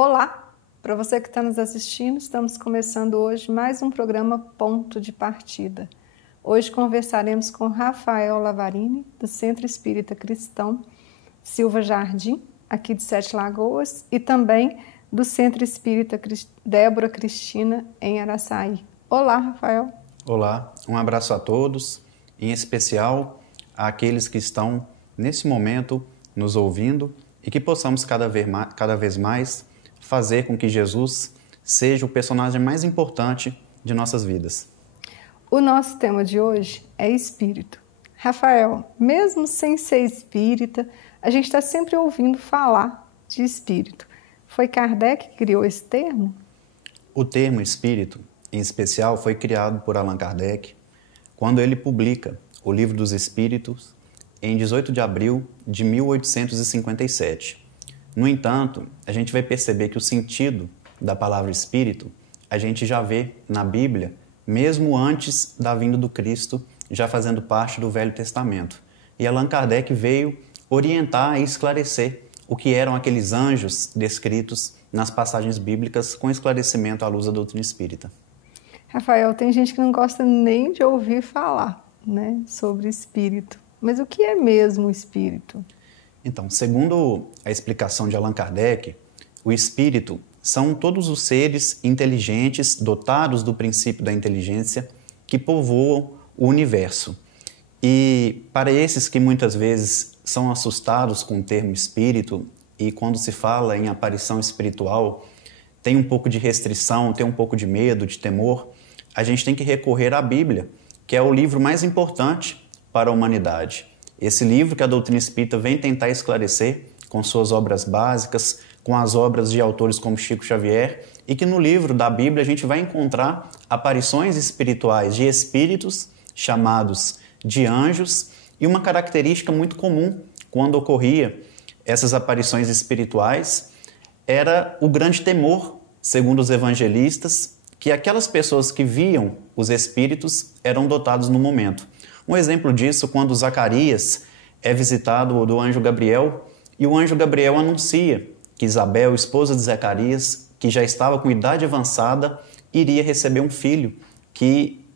Olá! Para você que está nos assistindo, estamos começando hoje mais um programa Ponto de Partida. Hoje conversaremos com Rafael Lavarini, do Centro Espírita Cristão Silva Jardim, aqui de Sete Lagoas, e também do Centro Espírita Débora Cristina, em Araçaí. Olá, Rafael! Olá, um abraço a todos, em especial àqueles que estão nesse momento nos ouvindo e que possamos cada vez mais fazer com que Jesus seja o personagem mais importante de nossas vidas. O nosso tema de hoje é espírito. Rafael, mesmo sem ser espírita, a gente está sempre ouvindo falar de espírito. Foi Kardec que criou esse termo? O termo espírito, em especial, foi criado por Allan Kardec quando ele publica o Livro dos Espíritos em 18 de abril de 1857. No entanto, a gente vai perceber que o sentido da palavra espírito a gente já vê na Bíblia, mesmo antes da vinda do Cristo, já fazendo parte do Velho Testamento. E Allan Kardec veio orientar e esclarecer o que eram aqueles anjos descritos nas passagens bíblicas com esclarecimento à luz da doutrina espírita. Rafael, tem gente que não gosta nem de ouvir falar, né, sobre espírito. Mas o que é mesmo o espírito? Então, segundo a explicação de Allan Kardec, o espírito são todos os seres inteligentes, dotados do princípio da inteligência, que povoam o universo. E para esses que muitas vezes são assustados com o termo espírito, e quando se fala em aparição espiritual, tem um pouco de restrição, tem um pouco de medo, de temor, a gente tem que recorrer à Bíblia, que é o livro mais importante para a humanidade. Esse livro que a doutrina espírita vem tentar esclarecer com suas obras básicas, com as obras de autores como Chico Xavier, e que no livro da Bíblia a gente vai encontrar aparições espirituais de espíritos chamados de anjos, e uma característica muito comum quando ocorria essas aparições espirituais era o grande temor, segundo os evangelistas, que aquelas pessoas que viam os espíritos eram dotados no momento. Um exemplo disso, quando Zacarias é visitado do anjo Gabriel, e o anjo Gabriel anuncia que Isabel, esposa de Zacarias, que já estava com idade avançada, iria receber um filho,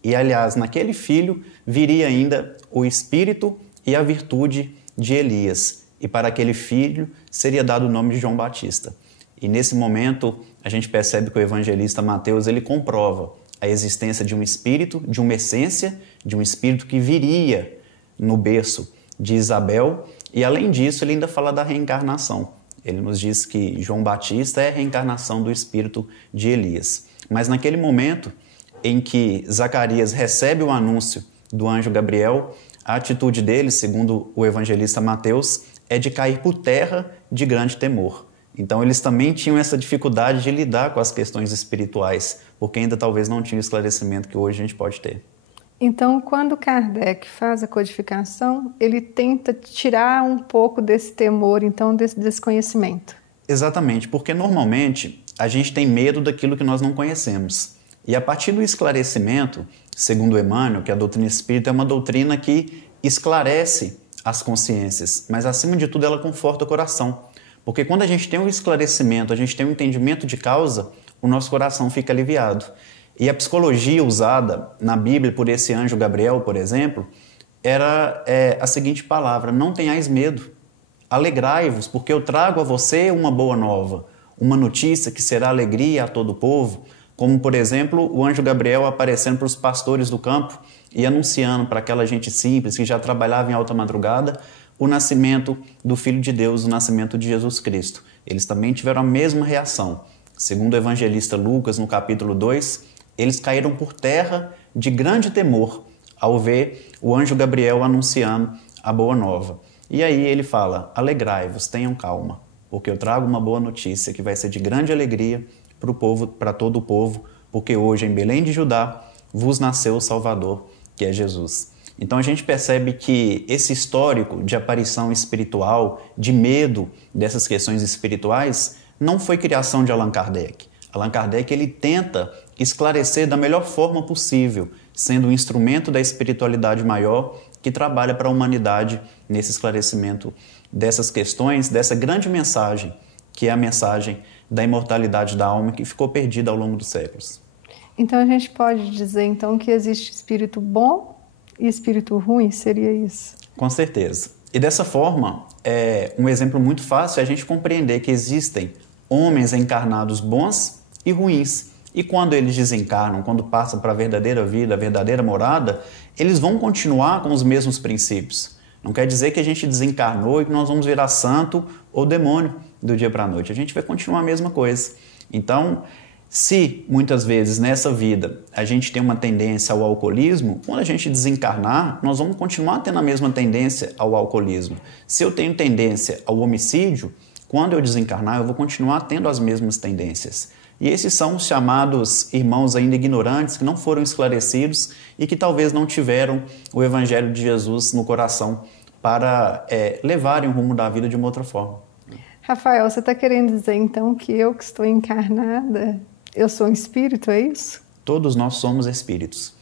e aliás, naquele filho viria ainda o espírito e a virtude de Elias, e para aquele filho seria dado o nome de João Batista. E nesse momento a gente percebe que o evangelista Mateus ele comprova a existência de um espírito, de uma essência, de um espírito que viria no berço de Isabel, e além disso ele ainda fala da reencarnação. Ele nos diz que João Batista é a reencarnação do espírito de Elias. Mas naquele momento em que Zacarias recebe o anúncio do anjo Gabriel, a atitude dele, segundo o evangelista Mateus, é de cair por terra de grande temor. Então eles também tinham essa dificuldade de lidar com as questões espirituais, porque ainda talvez não tinham o esclarecimento que hoje a gente pode ter. Então, quando Kardec faz a codificação, ele tenta tirar um pouco desse temor, então, desse desconhecimento. Exatamente, porque normalmente a gente tem medo daquilo que nós não conhecemos. E a partir do esclarecimento, segundo Emmanuel, que a doutrina espírita é uma doutrina que esclarece as consciências, mas acima de tudo ela conforta o coração. Porque quando a gente tem um esclarecimento, a gente tem um entendimento de causa, o nosso coração fica aliviado. E a psicologia usada na Bíblia por esse anjo Gabriel, por exemplo, era a seguinte palavra: não tenhais medo, alegrai-vos, porque eu trago a você uma boa nova, uma notícia que será alegria a todo o povo, como, por exemplo, o anjo Gabriel aparecendo para os pastores do campo e anunciando para aquela gente simples que já trabalhava em alta madrugada o nascimento do Filho de Deus, o nascimento de Jesus Cristo. Eles também tiveram a mesma reação. Segundo o evangelista Lucas, no capítulo 2, eles caíram por terra de grande temor ao ver o anjo Gabriel anunciando a boa nova. E aí ele fala: alegrai-vos, tenham calma, porque eu trago uma boa notícia que vai ser de grande alegria para o povo, para todo o povo, porque hoje em Belém de Judá vos nasceu o Salvador, que é Jesus. Então a gente percebe que esse histórico de aparição espiritual, de medo dessas questões espirituais, não foi criação de Allan Kardec. Allan Kardec ele tenta esclarecer da melhor forma possível, sendo um instrumento da espiritualidade maior que trabalha para a humanidade nesse esclarecimento dessas questões, dessa grande mensagem, que é a mensagem da imortalidade da alma que ficou perdida ao longo dos séculos. Então a gente pode dizer então que existe espírito bom e espírito ruim, seria isso? Com certeza. E dessa forma, um exemplo muito fácil é a gente compreender que existem homens encarnados bons e ruins. E quando eles desencarnam, quando passam para a verdadeira vida, a verdadeira morada, eles vão continuar com os mesmos princípios. Não quer dizer que a gente desencarnou e que nós vamos virar santo ou demônio do dia para a noite. A gente vai continuar a mesma coisa. Então, se muitas vezes nessa vida a gente tem uma tendência ao alcoolismo, quando a gente desencarnar, nós vamos continuar tendo a mesma tendência ao alcoolismo. Se eu tenho tendência ao homicídio, quando eu desencarnar, eu vou continuar tendo as mesmas tendências. E esses são os chamados irmãos ainda ignorantes, que não foram esclarecidos e que talvez não tiveram o Evangelho de Jesus no coração para levarem o rumo da vida de uma outra forma. Rafael, você está querendo dizer então que eu que estou encarnada, eu sou um espírito, é isso? Todos nós somos espíritos.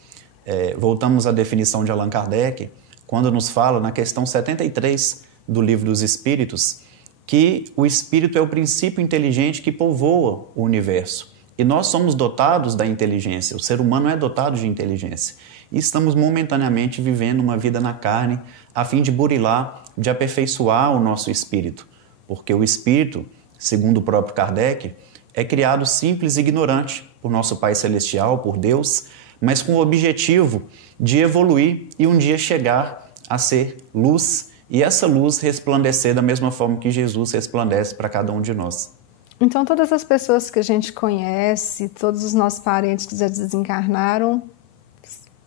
Voltamos à definição de Allan Kardec, quando nos fala na questão 73 do Livro dos Espíritos, que o espírito é o princípio inteligente que povoa o universo. E nós somos dotados da inteligência, o ser humano é dotado de inteligência. E estamos momentaneamente vivendo uma vida na carne a fim de burilar, de aperfeiçoar o nosso espírito. Porque o espírito, segundo o próprio Kardec, é criado simples e ignorante por nosso Pai Celestial, por Deus, mas com o objetivo de evoluir e um dia chegar a ser luz, e essa luz resplandecer da mesma forma que Jesus resplandece para cada um de nós. Então todas as pessoas que a gente conhece, todos os nossos parentes que já desencarnaram,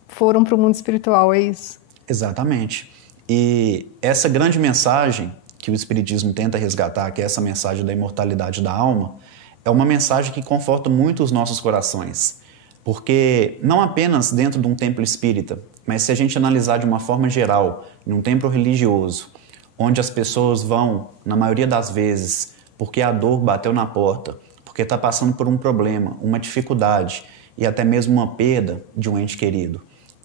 foram para o mundo espiritual, é isso? Exatamente. E essa grande mensagem que o Espiritismo tenta resgatar, que é essa mensagem da imortalidade da alma, é uma mensagem que conforta muito os nossos corações. Porque não apenas dentro de um templo espírita, mas se a gente analisar de uma forma geral, num templo religioso, onde as pessoas vão, na maioria das vezes, porque a dor bateu na porta, porque está passando por um problema, uma dificuldade e até mesmo uma perda de um ente querido.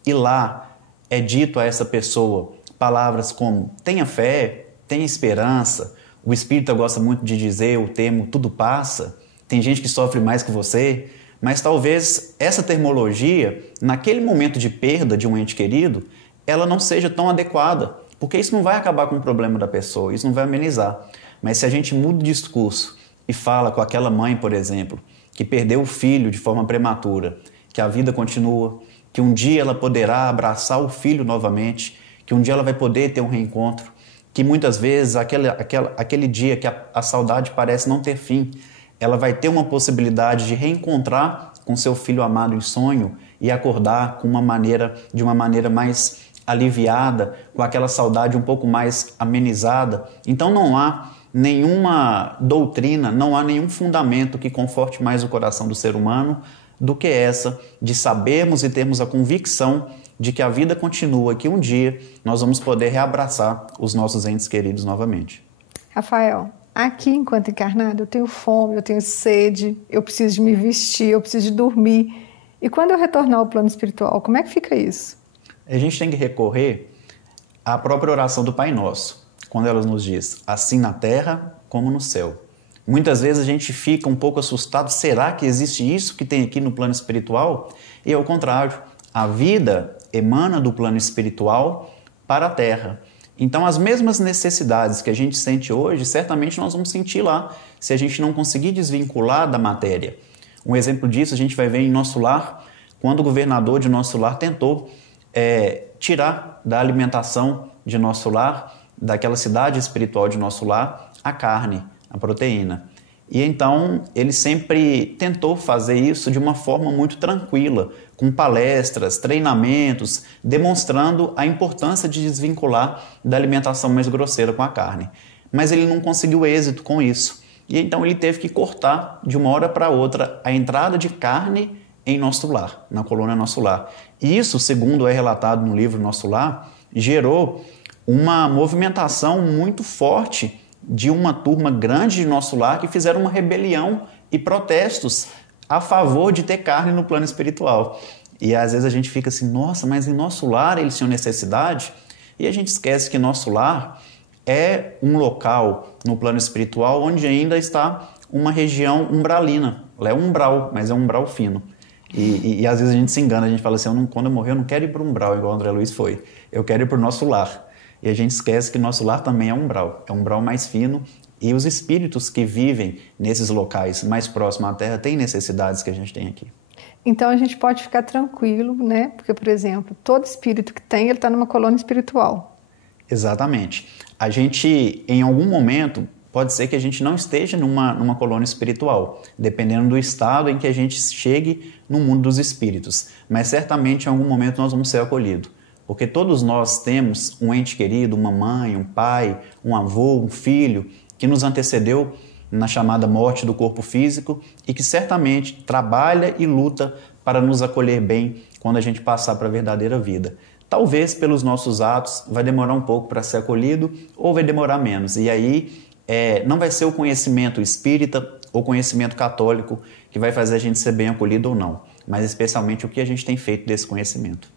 E lá é dito a essa pessoa palavras como tenha fé, tenha esperança. O espírita gosta muito de dizer o termo tudo passa. Tem gente que sofre mais que você, mas talvez essa termologia, naquele momento de perda de um ente querido, ela não seja tão adequada, porque isso não vai acabar com o problema da pessoa, isso não vai amenizar. Mas se a gente muda o discurso e fala com aquela mãe, por exemplo, que perdeu o filho de forma prematura, que a vida continua, que um dia ela poderá abraçar o filho novamente, que um dia ela vai poder ter um reencontro, que muitas vezes aquele dia que a saudade parece não ter fim, ela vai ter uma possibilidade de reencontrar com seu filho amado em sonho e acordar de uma maneira mais aliviada, com aquela saudade um pouco mais amenizada. Então não há nenhuma doutrina, não há nenhum fundamento que conforte mais o coração do ser humano do que essa de sabermos e termos a convicção de que a vida continua, que um dia nós vamos poder reabraçar os nossos entes queridos novamente. Rafael, aqui enquanto encarnado eu tenho fome, eu tenho sede, eu preciso de me vestir, eu preciso de dormir. E quando eu retornar ao plano espiritual, como é que fica isso? A gente tem que recorrer à própria oração do Pai Nosso, quando ela nos diz, assim na terra como no céu. Muitas vezes a gente fica um pouco assustado, será que existe isso que tem aqui no plano espiritual? E ao contrário, a vida emana do plano espiritual para a terra. Então as mesmas necessidades que a gente sente hoje, certamente nós vamos sentir lá, se a gente não conseguir desvincular da matéria. Um exemplo disso a gente vai ver em Nosso Lar, quando o governador de Nosso Lar tentou tirar da alimentação de Nosso Lar, daquela cidade espiritual de Nosso Lar, a carne, a proteína. E então ele sempre tentou fazer isso de uma forma muito tranquila, com palestras, treinamentos, demonstrando a importância de desvincular da alimentação mais grosseira com a carne. Mas ele não conseguiu êxito com isso. E então ele teve que cortar de uma hora para outra a entrada de carne em Nosso Lar, na colônia Nosso Lar. E isso, segundo é relatado no livro Nosso Lar, gerou uma movimentação muito forte de uma turma grande de Nosso Lar que fizeram uma rebelião e protestos a favor de ter carne no plano espiritual. E às vezes a gente fica assim, nossa, mas em Nosso Lar eles tinham necessidade? E a gente esquece que Nosso Lar é um local no plano espiritual onde ainda está uma região umbralina. Ela é um umbral, mas é um umbral fino. E às vezes a gente se engana, a gente fala assim, quando eu morrer eu não quero ir para o umbral, igual o André Luiz foi. Eu quero ir para o nosso lar. E a gente esquece que nosso lar também é um umbral mais fino. E os espíritos que vivem nesses locais mais próximos à Terra têm necessidades que a gente tem aqui. Então a gente pode ficar tranquilo, né? Porque, por exemplo, todo espírito que tem, ele está numa colônia espiritual. Exatamente. A gente, em algum momento, pode ser que a gente não esteja numa colônia espiritual, dependendo do estado em que a gente chegue no mundo dos espíritos. Mas certamente em algum momento nós vamos ser acolhidos. Porque todos nós temos um ente querido, uma mãe, um pai, um avô, um filho, que nos antecedeu na chamada morte do corpo físico e que certamente trabalha e luta para nos acolher bem quando a gente passar para a verdadeira vida. Talvez pelos nossos atos vai demorar um pouco para ser acolhido ou vai demorar menos. E aí não vai ser o conhecimento espírita ou conhecimento católico que vai fazer a gente ser bem acolhido ou não, mas especialmente o que a gente tem feito desse conhecimento.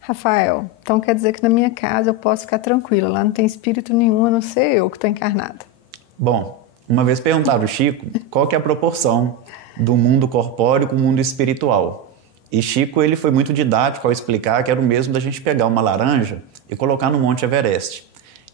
Rafael, então quer dizer que na minha casa eu posso ficar tranquila, lá não tem espírito nenhum a não ser eu que estou encarnada. Bom, uma vez perguntaram ao Chico qual que é a proporção do mundo corpóreo com o mundo espiritual. E Chico ele foi muito didático ao explicar que era o mesmo da gente pegar uma laranja e colocar no Monte Everest.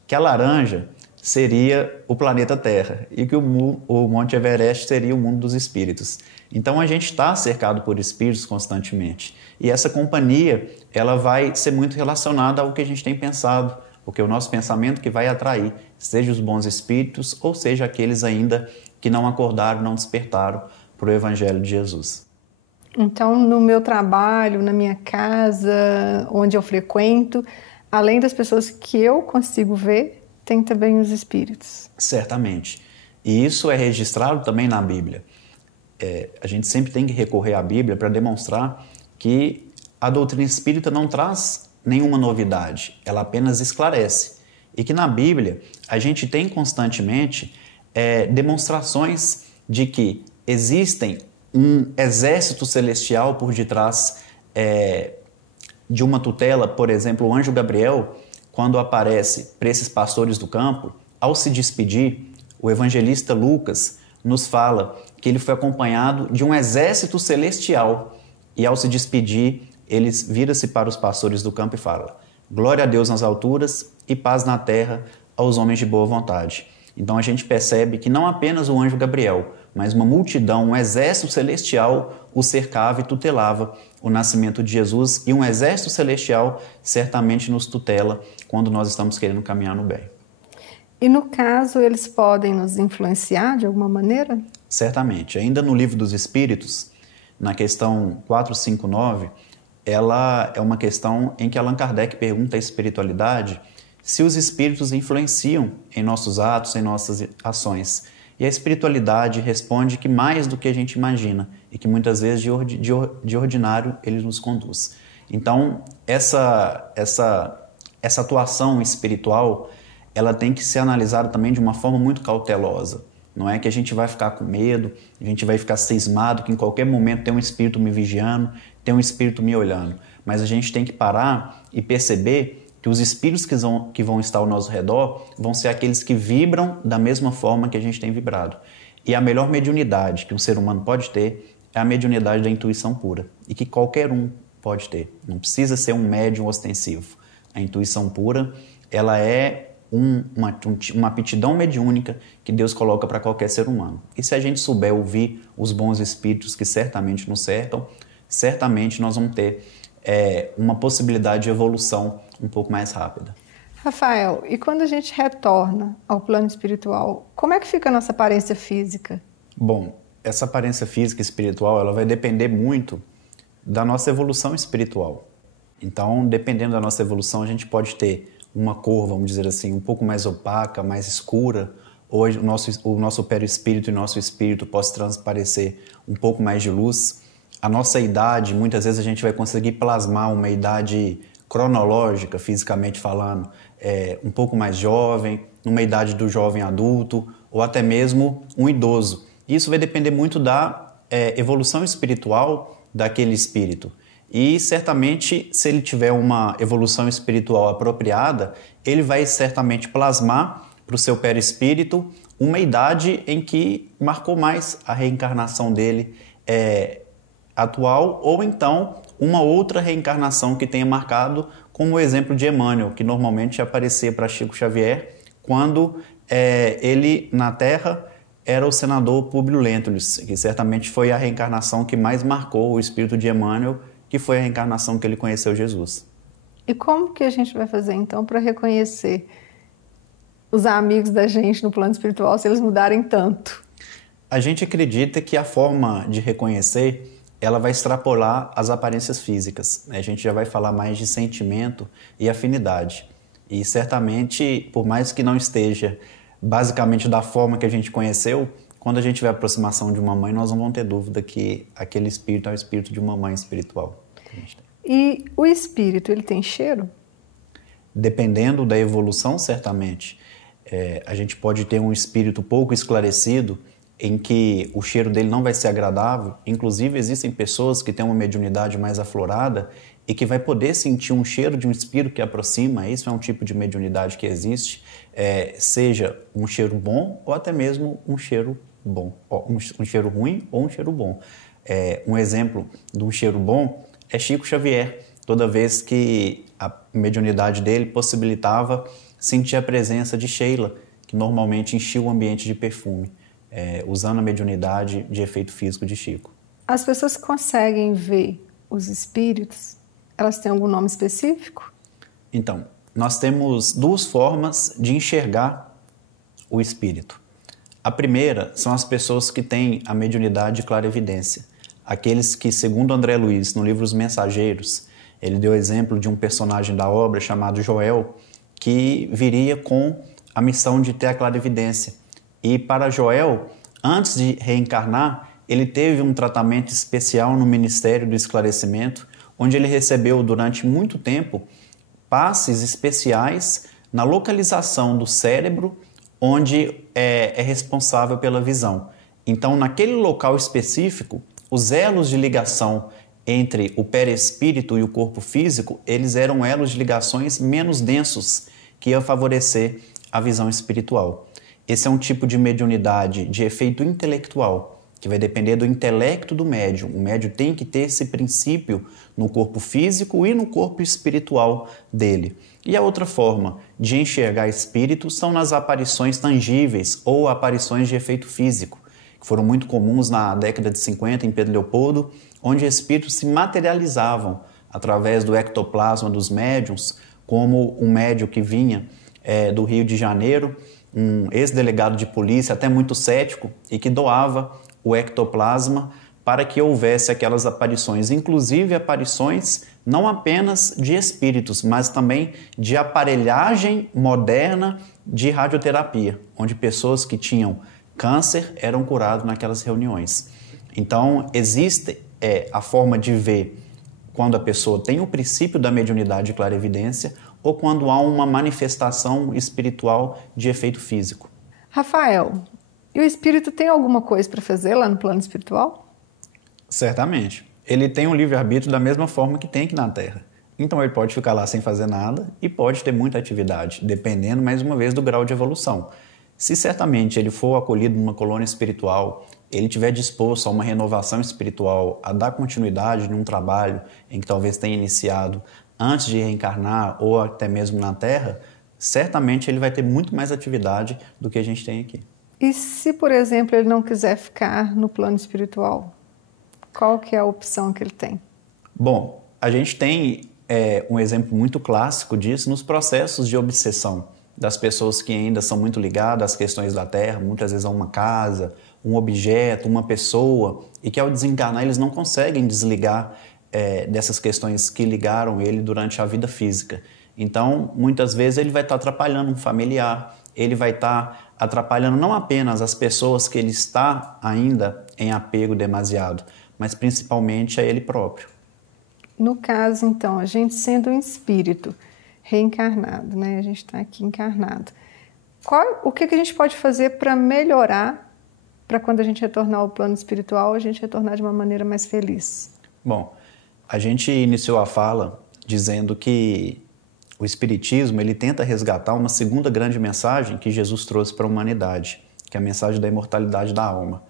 Que a laranja seria o planeta Terra e que o Monte Everest seria o mundo dos espíritos. Então a gente está cercado por espíritos constantemente. E essa companhia ela vai ser muito relacionada ao que a gente tem pensado, porque é o nosso pensamento que vai atrair, seja os bons espíritos ou seja aqueles ainda que não acordaram, não despertaram para o Evangelho de Jesus. Então, no meu trabalho, na minha casa, onde eu frequento, além das pessoas que eu consigo ver, tem também os espíritos. Certamente. E isso é registrado também na Bíblia. A gente sempre tem que recorrer à Bíblia para demonstrar que a doutrina espírita não traz nenhuma novidade, ela apenas esclarece. E que na Bíblia a gente tem constantemente demonstrações de que existem um exército celestial por detrás de uma tutela. Por exemplo, o anjo Gabriel, quando aparece para esses pastores do campo, ao se despedir, o evangelista Lucas nos fala que ele foi acompanhado de um exército celestial e ao se despedir, eles vira-se para os pastores do campo e fala: glória a Deus nas alturas e paz na terra aos homens de boa vontade. Então a gente percebe que não apenas o anjo Gabriel, mas uma multidão, um exército celestial o cercava e tutelava o nascimento de Jesus, e um exército celestial certamente nos tutela quando nós estamos querendo caminhar no bem. E no caso, eles podem nos influenciar de alguma maneira? Certamente. Ainda no Livro dos Espíritos, na questão 459, ela é uma questão em que Allan Kardec pergunta à espiritualidade se os espíritos influenciam em nossos atos, em nossas ações. E a espiritualidade responde que mais do que a gente imagina e que muitas vezes de ordinário ele nos conduz. Então, essa atuação espiritual, ela tem que ser analisada também de uma forma muito cautelosa. Não é que a gente vai ficar com medo, a gente vai ficar cismado que em qualquer momento tem um espírito me vigiando, tem um espírito me olhando. Mas a gente tem que parar e perceber que os espíritos que vão estar ao nosso redor vão ser aqueles que vibram da mesma forma que a gente tem vibrado. E a melhor mediunidade que um ser humano pode ter é a mediunidade da intuição pura, e que qualquer um pode ter. Não precisa ser um médium ostensivo. A intuição pura, ela é uma aptidão mediúnica que Deus coloca para qualquer ser humano. E se a gente souber ouvir os bons espíritos que certamente nos cercam, certamente nós vamos ter uma possibilidade de evolução um pouco mais rápida. Rafael, e quando a gente retorna ao plano espiritual, como é que fica a nossa aparência física? Bom, essa aparência física e espiritual, ela vai depender muito da nossa evolução espiritual. Então, dependendo da nossa evolução, a gente pode ter uma cor, vamos dizer assim, um pouco mais opaca, mais escura, ou o nosso perispírito e nosso espírito possa transparecer um pouco mais de luz. A nossa idade, muitas vezes a gente vai conseguir plasmar uma idade cronológica, fisicamente falando, um pouco mais jovem, numa idade do jovem adulto, ou até mesmo um idoso. Isso vai depender muito da evolução espiritual daquele espírito. E certamente, se ele tiver uma evolução espiritual apropriada, ele vai certamente plasmar para o seu perispírito uma idade em que marcou mais a reencarnação dele atual, ou então uma outra reencarnação que tenha marcado, como o exemplo de Emmanuel, que normalmente aparecia para Chico Xavier quando ele, na Terra, era o senador Públio Lentulus, que certamente foi a reencarnação que mais marcou o espírito de Emmanuel, que foi a reencarnação que ele conheceu Jesus. E como que a gente vai fazer, então, para reconhecer os amigos da gente no plano espiritual se eles mudarem tanto? A gente acredita que a forma de reconhecer, ela vai extrapolar as aparências físicas. A gente já vai falar mais de sentimento e afinidade. E certamente, por mais que não esteja basicamente da forma que a gente conheceu, quando a gente vê a aproximação de uma mãe, nós não vamos ter dúvida que aquele espírito é o espírito de uma mãe espiritual. E o espírito, ele tem cheiro? Dependendo da evolução, certamente. A gente pode ter um espírito pouco esclarecido, em que o cheiro dele não vai ser agradável. Inclusive, existem pessoas que têm uma mediunidade mais aflorada e que vai poder sentir um cheiro de um espírito que aproxima. Isso é um tipo de mediunidade que existe, seja um cheiro bom ou até mesmo um cheiro bom, um cheiro ruim ou um cheiro bom. Um exemplo de um cheiro bom é Chico Xavier, toda vez que a mediunidade dele possibilitava sentir a presença de Sheila, que normalmente enchia o ambiente de perfume, usando a mediunidade de efeito físico de Chico. As pessoas que conseguem ver os espíritos, elas têm algum nome específico? Então, nós temos duas formas de enxergar o espírito. A primeira são as pessoas que têm a mediunidade de clarividência. Aqueles que, segundo André Luiz, no livro Os Mensageiros, ele deu exemplo de um personagem da obra chamado Joel, que viria com a missão de ter a clarividência. E para Joel, antes de reencarnar, ele teve um tratamento especial no Ministério do Esclarecimento, onde ele recebeu durante muito tempo passes especiais na localização do cérebro, onde é responsável pela visão. Então, naquele local específico, os elos de ligação entre o perispírito e o corpo físico, eles eram elos de ligações menos densos, que ia favorecer a visão espiritual. Esse é um tipo de mediunidade de efeito intelectual, que vai depender do intelecto do médium. O médium tem que ter esse princípio no corpo físico e no corpo espiritual dele. E a outra forma de enxergar espíritos são nas aparições tangíveis ou aparições de efeito físico, que foram muito comuns na década de 50 em Pedro Leopoldo, onde espíritos se materializavam através do ectoplasma dos médiuns, como um médium que vinha do Rio de Janeiro, um ex-delegado de polícia, até muito cético, e que doava o ectoplasma para que houvesse aquelas aparições, inclusive aparições não apenas de espíritos, mas também de aparelhagem moderna de radioterapia, onde pessoas que tinham câncer eram curadas naquelas reuniões. Então, existe a forma de ver quando a pessoa tem o princípio da mediunidade de clarividência ou quando há uma manifestação espiritual de efeito físico. Rafael, e o espírito tem alguma coisa para fazer lá no plano espiritual? Certamente. Ele tem um livre-arbítrio da mesma forma que tem aqui na Terra. Então ele pode ficar lá sem fazer nada e pode ter muita atividade, dependendo, mais uma vez, do grau de evolução. Se certamente ele for acolhido numa colônia espiritual, ele estiver disposto a uma renovação espiritual, a dar continuidade num trabalho em que talvez tenha iniciado antes de reencarnar ou até mesmo na Terra, certamente ele vai ter muito mais atividade do que a gente tem aqui. E se, por exemplo, ele não quiser ficar no plano espiritual, qual que é a opção que ele tem? Bom, a gente tem um exemplo muito clássico disso nos processos de obsessão das pessoas que ainda são muito ligadas às questões da Terra, muitas vezes a uma casa, um objeto, uma pessoa, e que ao desencarnar eles não conseguem desligar dessas questões que ligaram ele durante a vida física. Então, muitas vezes ele vai estar atrapalhando um familiar, ele vai estar atrapalhando não apenas as pessoas que ele está ainda em apego demasiado, mas principalmente a ele próprio. No caso, então, a gente sendo um espírito reencarnado, né? A gente está aqui encarnado. O que a gente pode fazer para melhorar, para quando a gente retornar ao plano espiritual, a gente retornar de uma maneira mais feliz? Bom, a gente iniciou a fala dizendo que o Espiritismo ele tenta resgatar uma segunda grande mensagem que Jesus trouxe para a humanidade, que é a mensagem da imortalidade da alma,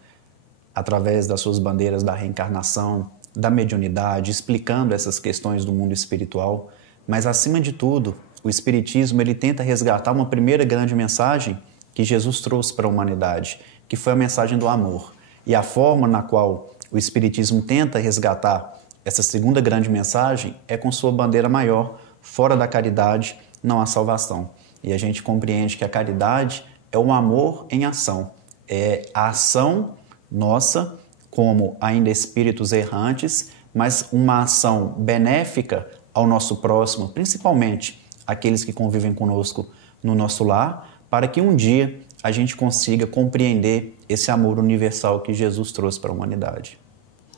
através das suas bandeiras da reencarnação, da mediunidade, explicando essas questões do mundo espiritual. Mas, acima de tudo, o Espiritismo ele tenta resgatar uma primeira grande mensagem que Jesus trouxe para a humanidade, que foi a mensagem do amor. E a forma na qual o Espiritismo tenta resgatar essa segunda grande mensagem é com sua bandeira maior: fora da caridade não há salvação. E a gente compreende que a caridade é o amor em ação, é a ação nossa como ainda espíritos errantes, mas uma ação benéfica ao nosso próximo, principalmente aqueles que convivem conosco no nosso lar, para que um dia a gente consiga compreender esse amor universal que Jesus trouxe para a humanidade.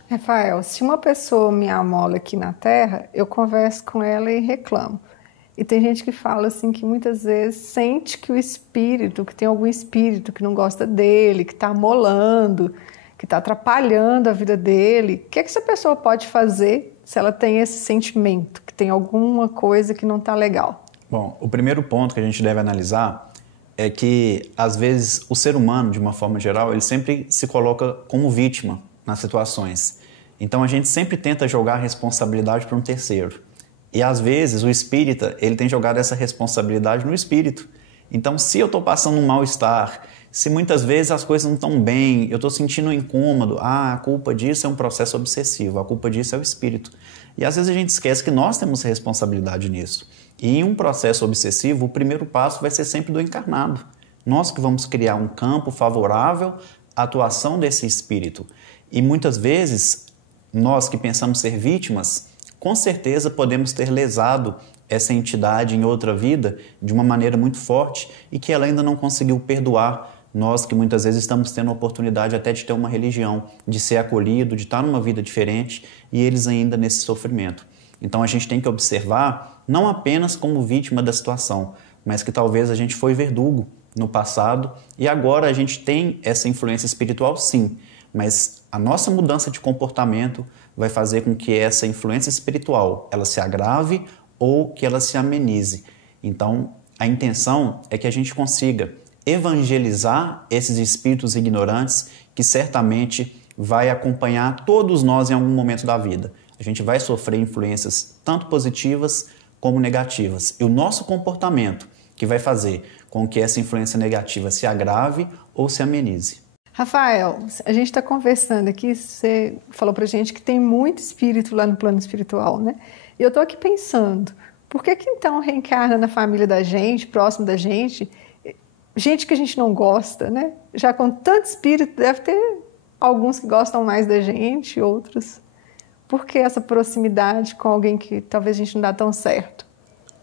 Rafael, se uma pessoa me amola aqui na Terra, eu converso com ela e reclamo. E tem gente que fala assim que muitas vezes sente que o espírito, que tem algum espírito que não gosta dele, que está amolando, que está atrapalhando a vida dele. O que essa pessoa pode fazer se ela tem esse sentimento, que tem alguma coisa que não está legal? Bom, o primeiro ponto que a gente deve analisar é que, às vezes, o ser humano, de uma forma geral, ele sempre se coloca como vítima nas situações. Então, a gente sempre tenta jogar a responsabilidade para um terceiro. E, às vezes, o espírita, ele tem jogado essa responsabilidade no espírito. Então, se eu estou passando um mal-estar, se muitas vezes as coisas não estão bem, eu estou sentindo um incômodo, a culpa disso é um processo obsessivo, a culpa disso é o espírito. E, às vezes, a gente esquece que nós temos responsabilidade nisso. E em um processo obsessivo, o primeiro passo vai ser sempre do encarnado. Nós que vamos criar um campo favorável à atuação desse espírito. E muitas vezes, nós que pensamos ser vítimas, com certeza podemos ter lesado essa entidade em outra vida de uma maneira muito forte e que ela ainda não conseguiu perdoar. Nós que muitas vezes estamos tendo a oportunidade até de ter uma religião, de ser acolhido, de estar numa vida diferente e eles ainda nesse sofrimento. Então a gente tem que observar não apenas como vítima da situação, mas que talvez a gente foi verdugo no passado e agora a gente tem essa influência espiritual sim, mas a nossa mudança de comportamento vai fazer com que essa influência espiritual ela se agrave ou que ela se amenize. Então a intenção é que a gente consiga evangelizar esses espíritos ignorantes que certamente vai acompanhar todos nós em algum momento da vida. A gente vai sofrer influências tanto positivas como negativas. E o nosso comportamento que vai fazer com que essa influência negativa se agrave ou se amenize. Rafael, a gente está conversando aqui, você falou pra gente que tem muito espírito lá no plano espiritual, né? E eu estou aqui pensando, por que então reencarna na família da gente, próximo da gente que a gente não gosta, né? Já com tanto espírito, deve ter alguns que gostam mais da gente, outros. Por que essa proximidade com alguém que talvez a gente não dá tão certo?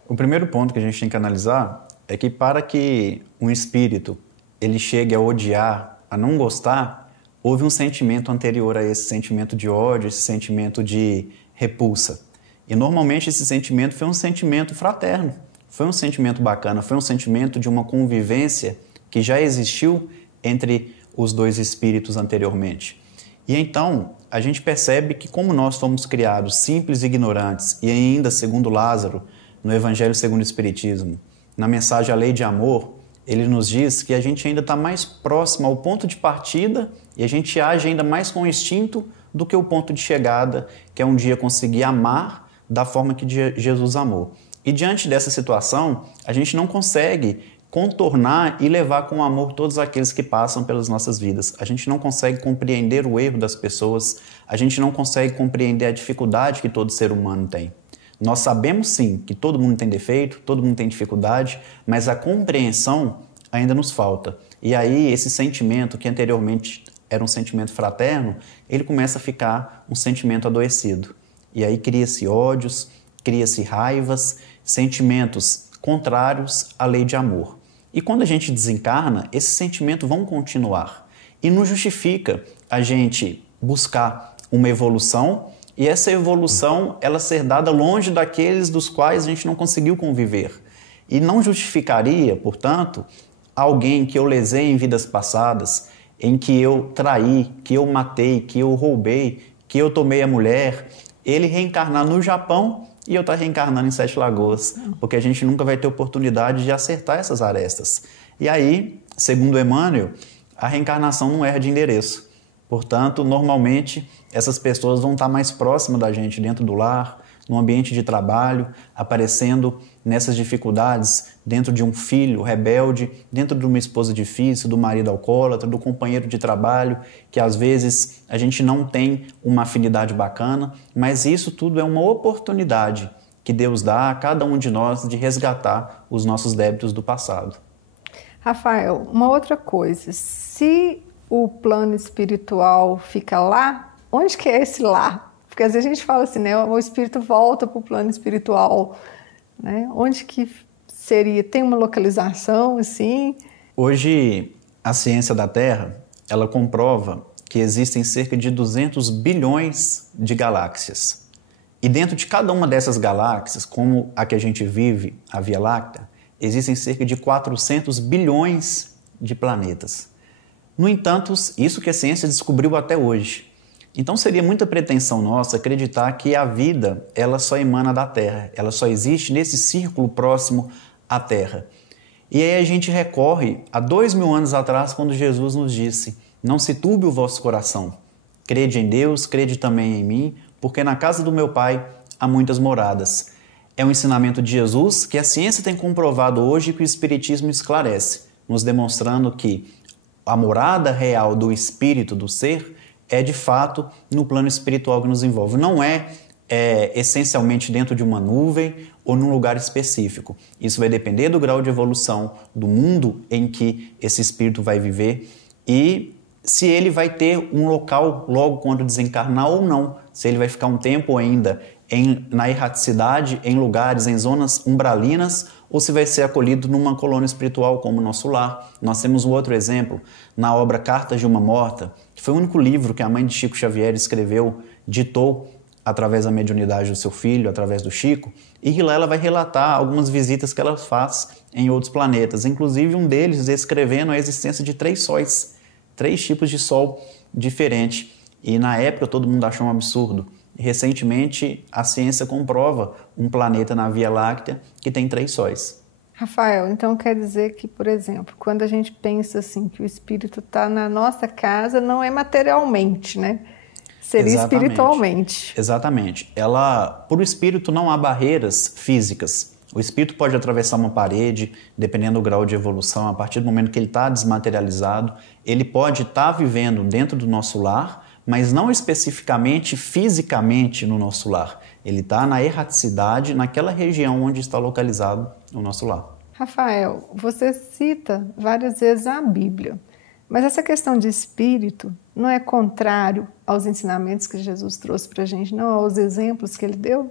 O primeiro ponto que a gente tem que analisar é que para que um espírito ele chegue a odiar, a não gostar, houve um sentimento anterior a esse sentimento de ódio, esse sentimento de repulsa. E normalmente esse sentimento foi um sentimento fraterno, foi um sentimento bacana, foi um sentimento de uma convivência que já existiu entre os dois espíritos anteriormente. E então a gente percebe que como nós fomos criados simples e ignorantes e ainda, segundo Lázaro, no Evangelho segundo o Espiritismo, na mensagem A Lei de Amor, ele nos diz que a gente ainda está mais próximo ao ponto de partida e a gente age ainda mais com instinto do que o ponto de chegada, que é um dia conseguir amar da forma que Jesus amou. E diante dessa situação, a gente não consegue contornar e levar com amor todos aqueles que passam pelas nossas vidas. A gente não consegue compreender o erro das pessoas, a gente não consegue compreender a dificuldade que todo ser humano tem. Nós sabemos sim que todo mundo tem defeito, todo mundo tem dificuldade, mas a compreensão ainda nos falta. E aí esse sentimento que anteriormente era um sentimento fraterno, ele começa a ficar um sentimento adoecido. E aí cria-se ódios, cria-se raivas, sentimentos contrários à lei de amor. E quando a gente desencarna, esses sentimentos vão continuar. E não justifica a gente buscar uma evolução e essa evolução ela ser dada longe daqueles dos quais a gente não conseguiu conviver. E não justificaria, portanto, alguém que eu lesei em vidas passadas, em que eu traí, que eu matei, que eu roubei, que eu tomei a mulher, ele reencarnar no Japão e eu estar reencarnando em Sete Lagoas, porque a gente nunca vai ter oportunidade de acertar essas arestas. E aí, segundo Emmanuel, a reencarnação não erra de endereço. Portanto, normalmente, essas pessoas vão estar mais próximas da gente, dentro do lar, no ambiente de trabalho, aparecendo nessas dificuldades dentro de um filho rebelde, dentro de uma esposa difícil, do marido alcoólatra, do companheiro de trabalho, que às vezes a gente não tem uma afinidade bacana, mas isso tudo é uma oportunidade que Deus dá a cada um de nós de resgatar os nossos débitos do passado. Rafael, uma outra coisa, se o plano espiritual fica lá, onde que é esse lá? Porque às vezes a gente fala assim, né, o espírito volta para o plano espiritual, né? Onde que seria? Tem uma localização assim? Hoje, a ciência da Terra, ela comprova que existem cerca de 200 bilhões de galáxias. E dentro de cada uma dessas galáxias, como a que a gente vive, a Via Láctea, existem cerca de 400 bilhões de planetas. No entanto, isso que a ciência descobriu até hoje. Então seria muita pretensão nossa acreditar que a vida ela só emana da Terra, ela só existe nesse círculo próximo à Terra. E aí a gente recorre a 2000 anos atrás, quando Jesus nos disse: não se turbe o vosso coração, crede em Deus, crede também em mim, porque na casa do meu Pai há muitas moradas. É um ensinamento de Jesus que a ciência tem comprovado hoje e que o Espiritismo esclarece, nos demonstrando que a morada real do espírito, do ser, é de fato no plano espiritual que nos envolve. Não é essencialmente dentro de uma nuvem ou num lugar específico. Isso vai depender do grau de evolução do mundo em que esse espírito vai viver e se ele vai ter um local logo quando desencarnar ou não. Se ele vai ficar um tempo ainda na erraticidade, em lugares, em zonas umbralinas, ou se vai ser acolhido numa colônia espiritual como o nosso lar. Nós temos um outro exemplo na obra Cartas de uma Morta, que foi o único livro que a mãe de Chico Xavier escreveu, ditou através da mediunidade do seu filho, através do Chico, e que lá ela vai relatar algumas visitas que ela faz em outros planetas, inclusive um deles descrevendo a existência de 3 sóis, 3 tipos de sol diferentes. E na época todo mundo achou um absurdo. Recentemente, a ciência comprova um planeta na Via Láctea que tem 3 sóis. Rafael, então quer dizer que, por exemplo, quando a gente pensa assim que o espírito está na nossa casa, não é materialmente, né? Seria espiritualmente. Exatamente. Por o espírito não há barreiras físicas. O espírito pode atravessar uma parede, dependendo do grau de evolução, a partir do momento que ele está desmaterializado, ele pode estar vivendo dentro do nosso lar, mas não especificamente fisicamente no nosso lar. Ele está na erraticidade, naquela região onde está localizado o nosso lar. Rafael, você cita várias vezes a Bíblia, mas essa questão de espírito não é contrário aos ensinamentos que Jesus trouxe para a gente, não aos exemplos que ele deu?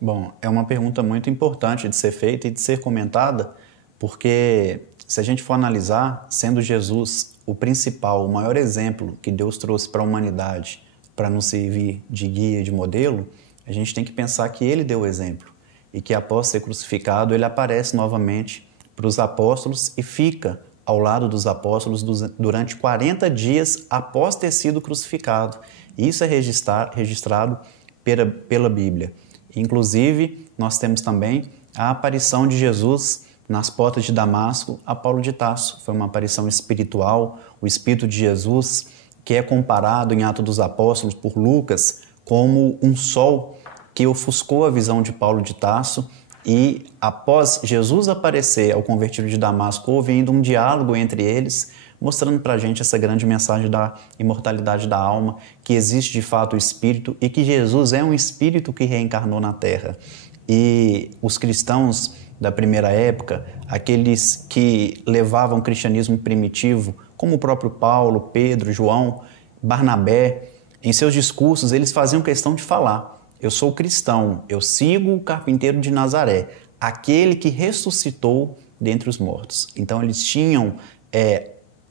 Bom, é uma pergunta muito importante de ser feita e de ser comentada, porque se a gente for analisar, sendo Jesus o principal, o maior exemplo que Deus trouxe para a humanidade para nos servir de guia, de modelo, a gente tem que pensar que ele deu o exemplo e que após ser crucificado ele aparece novamente para os apóstolos e fica ao lado dos apóstolos durante 40 dias após ter sido crucificado. Isso é registrado pela Bíblia. Inclusive, nós temos também a aparição de Jesus nas portas de Damasco a Paulo de Tarso. Foi uma aparição espiritual, o Espírito de Jesus, que é comparado em Atos dos Apóstolos por Lucas como um sol que ofuscou a visão de Paulo de Tarso e após Jesus aparecer ao convertido de Damasco, houve ainda um diálogo entre eles, mostrando para a gente essa grande mensagem da imortalidade da alma, que existe de fato o Espírito e que Jesus é um Espírito que reencarnou na Terra. E os cristãos da primeira época, aqueles que levavam o cristianismo primitivo, como o próprio Paulo, Pedro, João, Barnabé, em seus discursos eles faziam questão de falar: eu sou cristão, eu sigo o carpinteiro de Nazaré, aquele que ressuscitou dentre os mortos. Então eles tinham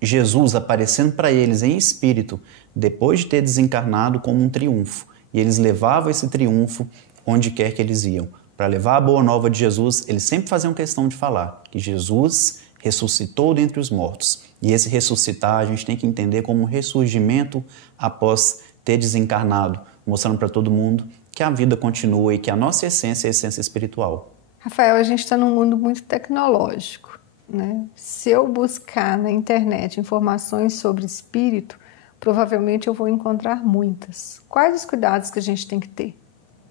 Jesus aparecendo para eles em espírito, depois de ter desencarnado, como um triunfo. E eles levavam esse triunfo onde quer que eles iam. Para levar a boa nova de Jesus, eles sempre faziam questão de falar que Jesus ressuscitou dentre os mortos. E esse ressuscitar a gente tem que entender como um ressurgimento após ter desencarnado, mostrando para todo mundo que a vida continua e que a nossa essência é a essência espiritual. Rafael, a gente está num mundo muito tecnológico. né? Se eu buscar na internet informações sobre espírito, provavelmente eu vou encontrar muitas. Quais os cuidados que a gente tem que ter?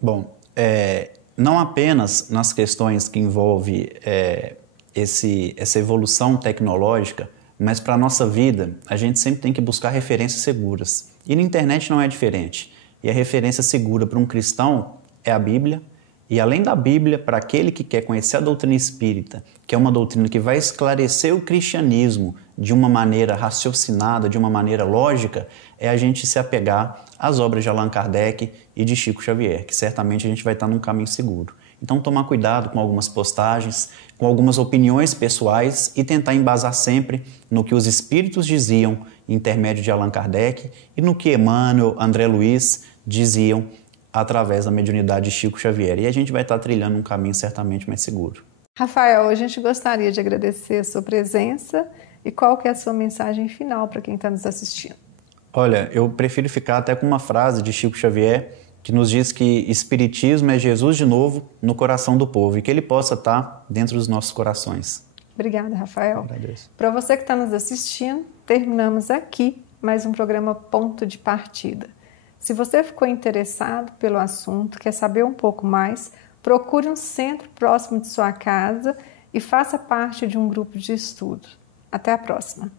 Bom, não apenas nas questões que envolvem essa evolução tecnológica, mas para a nossa vida, a gente sempre tem que buscar referências seguras. E na internet não é diferente. E a referência segura para um cristão é a Bíblia. E além da Bíblia, para aquele que quer conhecer a doutrina espírita, que é uma doutrina que vai esclarecer o cristianismo de uma maneira raciocinada, de uma maneira lógica, é a gente se apegar às obras de Allan Kardec e de Chico Xavier, que certamente a gente vai estar num caminho seguro. Então, tomar cuidado com algumas postagens, com algumas opiniões pessoais e tentar embasar sempre no que os espíritos diziam, intermédio de Allan Kardec, e no que Emmanuel, André Luiz diziam através da mediunidade de Chico Xavier. E a gente vai estar trilhando um caminho certamente mais seguro. Rafael, a gente gostaria de agradecer a sua presença e qual que é a sua mensagem final para quem está nos assistindo? Olha, eu prefiro ficar até com uma frase de Chico Xavier que nos diz que Espiritismo é Jesus de novo no coração do povo e que ele possa estar dentro dos nossos corações. Obrigada, Rafael. Agradeço. Para você que está nos assistindo, terminamos aqui mais um programa Ponto de Partida. Se você ficou interessado pelo assunto, quer saber um pouco mais, procure um centro próximo de sua casa e faça parte de um grupo de estudo. Até a próxima!